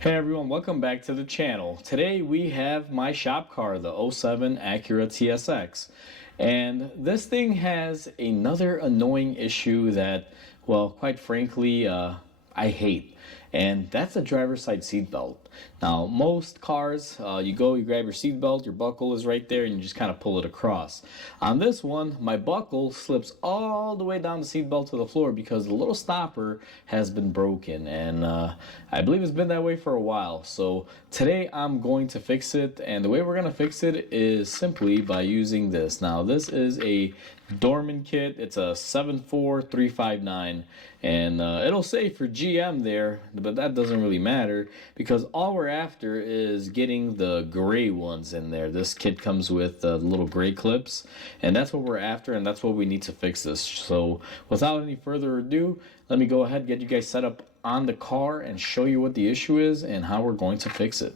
Hey everyone, welcome back to the channel. Today we have my shop car, the '07 Acura TSX. And this thing has another annoying issue that, well, quite frankly, I hate. And that's the driver's side seat belt. Now, most cars, you grab your seat belt, your buckle is right there, and you just kind of pull it across. On this one, my buckle slips all the way down the seat belt to the floor because the little stopper has been broken, and I believe it's been that way for a while. So today I'm going to fix it, and the way we're going to fix it is simply by using this. Now, this is a Dorman kit. It's a 74359, and it'll say for GM there, but that doesn't really matter because all we're after is getting the gray ones in there. This kit comes with little gray clips, and that's what we're after, and that's what we need to fix this. So without any further ado, let me go ahead and get you guys set up on the car and show you what the issue is and how we're going to fix it.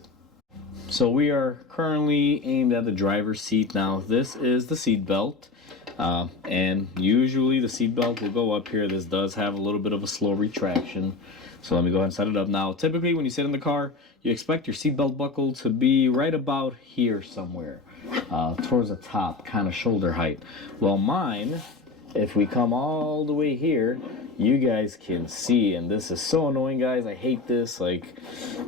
So we are currently aimed at the driver's seat. Now this is the seat belt. And usually the seat belt will go up here. This does have a little bit of a slow retraction. So let me go ahead and set it up. Now, typically when you sit in the car, you expect your seat belt buckle to be right about here somewhere, towards the top, kind of shoulder height. Well, mine, if we come all the way here, you guys can see, and this is so annoying, guys. I hate this. Like,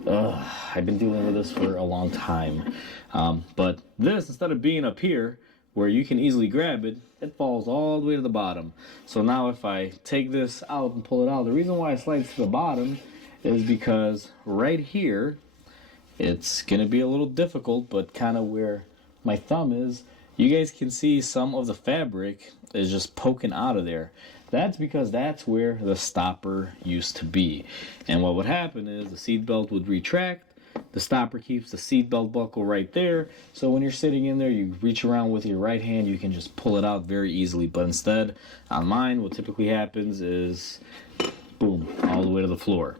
I've been dealing with this for a long time. But this, instead of being up here, where you can easily grab it, it falls all the way to the bottom. So now if I take this out and pull it out, the reason why it slides to the bottom is because right here, it's gonna be a little difficult, but kind of where my thumb is, you guys can see some of the fabric is just poking out of there. That's because that's where the stopper used to be. And what would happen is the seat belt would retract. The stopper keeps the seat belt buckle right there, so when you're sitting in there, you reach around with your right hand, you can just pull it out very easily. But instead, on mine, what typically happens is, boom, all the way to the floor.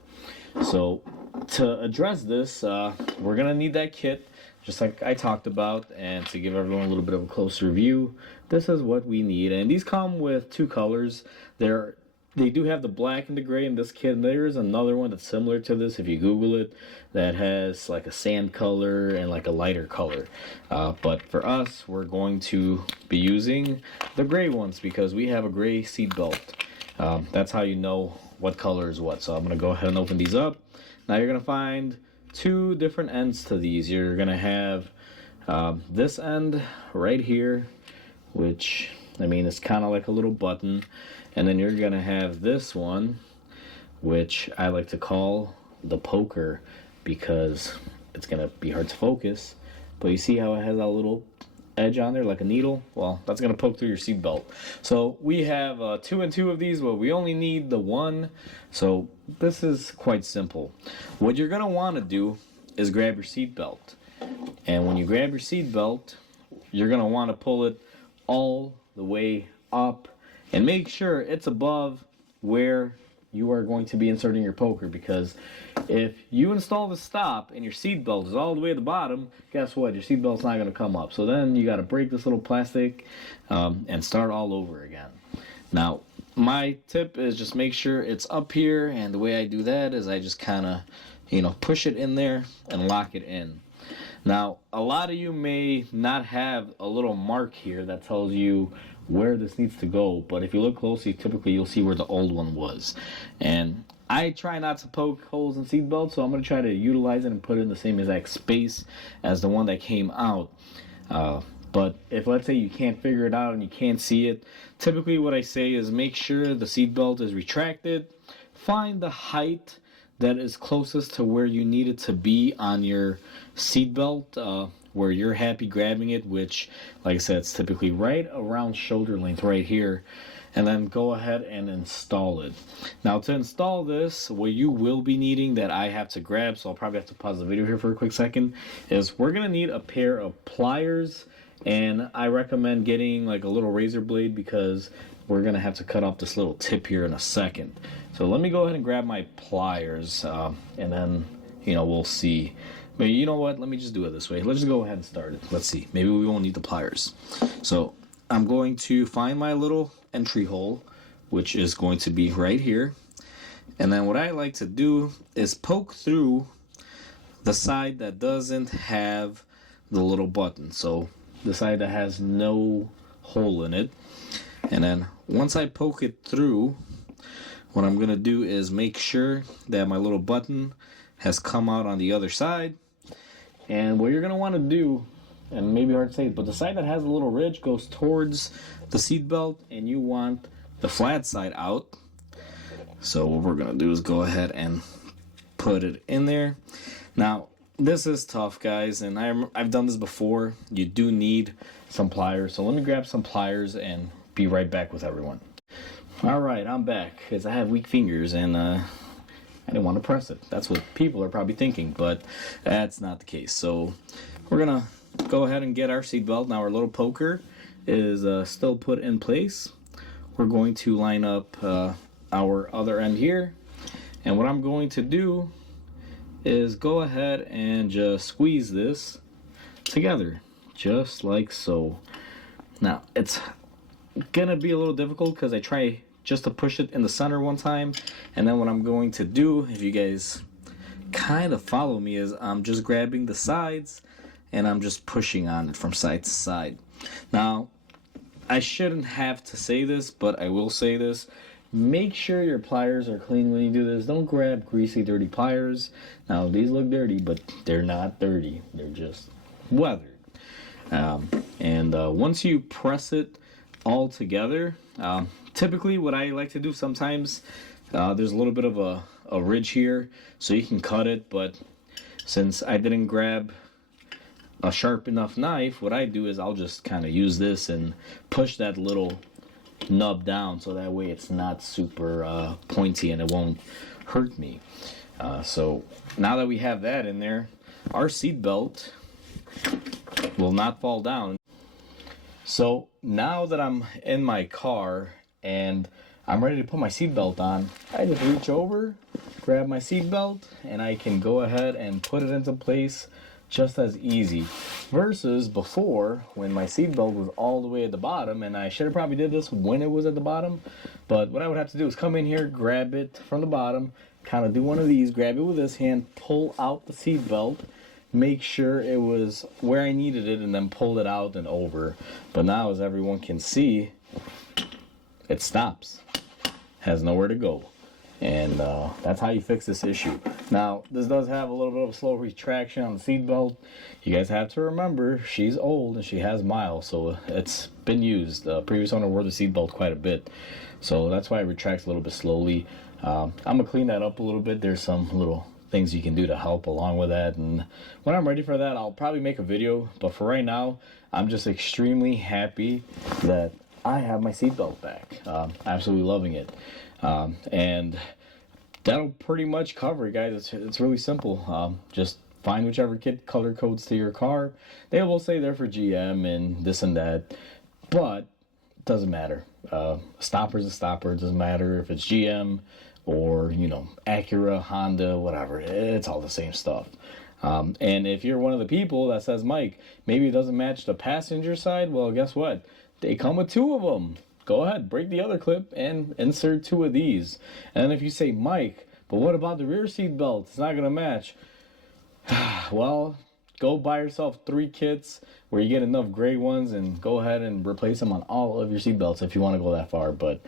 So to address this, we're going to need that kit, just like I talked about, and to give everyone a little bit of a closer view, this is what we need. And these come with two colors. They do have the black and the gray in this kit, and there is another one that's similar to this if you Google it, that has like a sand color and like a lighter color. But for us, we're going to be using the gray ones because we have a gray seat belt. That's how you know what color is what. So I'm going to go ahead and open these up. Now you're going to find two different ends to these. You're going to have this end right here, which, I mean, it's kind of like a little button. And then you're going to have this one, which I like to call the poker because it's going to be hard to focus. But you see how it has that little edge on there like a needle? Well, that's going to poke through your seat belt. So we have 2 and 2 of these, but we only need the one. So this is quite simple. What you're going to want to do is grab your seat belt. And when you grab your seat belt, you're going to want to pull it all the way up and make sure it's above where you are going to be inserting your poker, because if you install the stop and your seat belt is all the way at the bottom, guess what? Your seat belt's not going to come up. So then you got to break this little plastic and start all over again. Now, my tip is just make sure it's up here, and the way I do that is I just kind of, push it in there and lock it in. Now, a lot of you may not have a little mark here that tells you where this needs to go, but if you look closely, typically you'll see where the old one was. And I try not to poke holes in seat belts, so I'm going to try to utilize it and put it in the same exact space as the one that came out. But if, let's say, you can't figure it out and you can't see it, typically what I say is make sure the seat belt is retracted, find the height that is closest to where you need it to be on your seatbelt, where you're happy grabbing it, which, like I said, it's typically right around shoulder length right here, and then go ahead and install it. Now, to install this, what you will be needing that I have to grab, so I'll probably have to pause the video here for a quick second, is we're going to need a pair of pliers, and I recommend getting like a little razor blade because we're going to have to cut off this little tip here in a second. So let me go ahead and grab my pliers, and then, we'll see. But you know what? Let me just do it this way. Let's just go ahead and start it. Let's see. Maybe we won't need the pliers. So I'm going to find my little entry hole, which is going to be right here. And then what I like to do is poke through the side that doesn't have the little button. So the side that has no hole in it. And then once I poke it through, what I'm going to do is make sure that my little button has come out on the other side. And what you're going to want to do, and maybe hard to say, but the side that has a little ridge goes towards the seat belt, and you want the flat side out. So what we're going to do is go ahead and put it in there. Now, this is tough, guys, and I've done this before. You do need some pliers. So let me grab some pliers and be right back with everyone. Alright, I'm back, because I have weak fingers, and I didn't want to press it. That's what people are probably thinking, but that's not the case. So we're going to go ahead and get our seatbelt. Now our little poker is still put in place. We're going to line up our other end here, and what I'm going to do is go ahead and just squeeze this together, just like so. Now, it's gonna be a little difficult because I try just to push it in the center one time, and then what I'm going to do, if you guys kind of follow me, is I'm just grabbing the sides and I'm just pushing on it from side to side. Now, I shouldn't have to say this, but I will say this. Make sure your pliers are clean when you do this. Don't grab greasy, dirty pliers. Now, these look dirty, but they're not dirty. They're just weathered. Once you press it all together, typically what I like to do sometimes, there's a little bit of a ridge here, so you can cut it, but since I didn't grab a sharp enough knife, what I do is I'll just kind of use this and push that little nub down, so that way it's not super pointy and it won't hurt me. So now that we have that in there, our seat belt will not fall down. So now that I'm in my car and I'm ready to put my seat belt on, I just reach over, grab my seat belt, and I can go ahead and put it into place just as easy. Versus before, when my seat belt was all the way at the bottom, and I should have probably did this when it was at the bottom, but what I would have to do is come in here, grab it from the bottom, kind of do one of these, grab it with this hand, pull out the seat belt, make sure it was where I needed it, and then pull it out and over. But now, as everyone can see, it stops, has nowhere to go. And that's how you fix this issue. Now, this does have a little bit of a slow retraction on the seat belt. You guys have to remember, she's old and she has miles, so it's been used. The previous owner wore the seat belt quite a bit, so that's why it retracts a little bit slowly. I'm gonna clean that up a little bit. There's some little things you can do to help along with that, and when I'm ready for that, I'll probably make a video. But for right now, I'm just extremely happy that I have my seatbelt back. Absolutely loving it. And that'll pretty much cover it, guys. It's really simple. Just find whichever kit color codes to your car. They will say they're for GM and this and that, but it doesn't matter. Stopper's a stopper. It doesn't matter if it's GM or, you know, Acura, Honda, whatever. It's all the same stuff. And if you're one of the people that says, Mike, maybe it doesn't match the passenger side, well, guess what? They come with two of them. Go ahead, break the other clip and insert two of these. And then if you say, Mike, but what about the rear seat belt? It's not going to match. Well, go buy yourself 3 kits where you get enough gray ones and go ahead and replace them on all of your seat belts if you want to go that far. But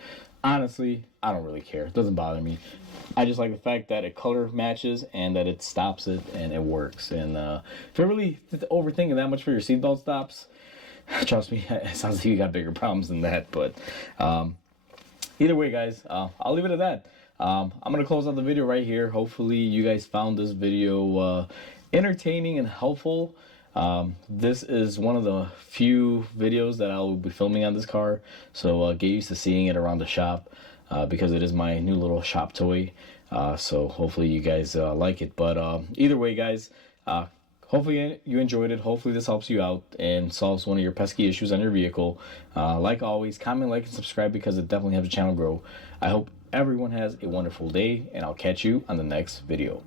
honestly, I don't really care. It doesn't bother me. I just like the fact that it color matches and that it stops it and it works. And if you're really overthinking that much for your seatbelt stops, trust me, it sounds like you got bigger problems than that. But either way, guys, I'll leave it at that. I'm going to close out the video right here. Hopefully you guys found this video entertaining and helpful. This is one of the few videos that I'll be filming on this car, so get used to seeing it around the shop because it is my new little shop toy. So hopefully you guys like it. But either way, guys, hopefully you enjoyed it. Hopefully this helps you out and solves one of your pesky issues on your vehicle. Like always, comment, like, and subscribe because it definitely helps the channel grow. I hope everyone has a wonderful day, and I'll catch you on the next video.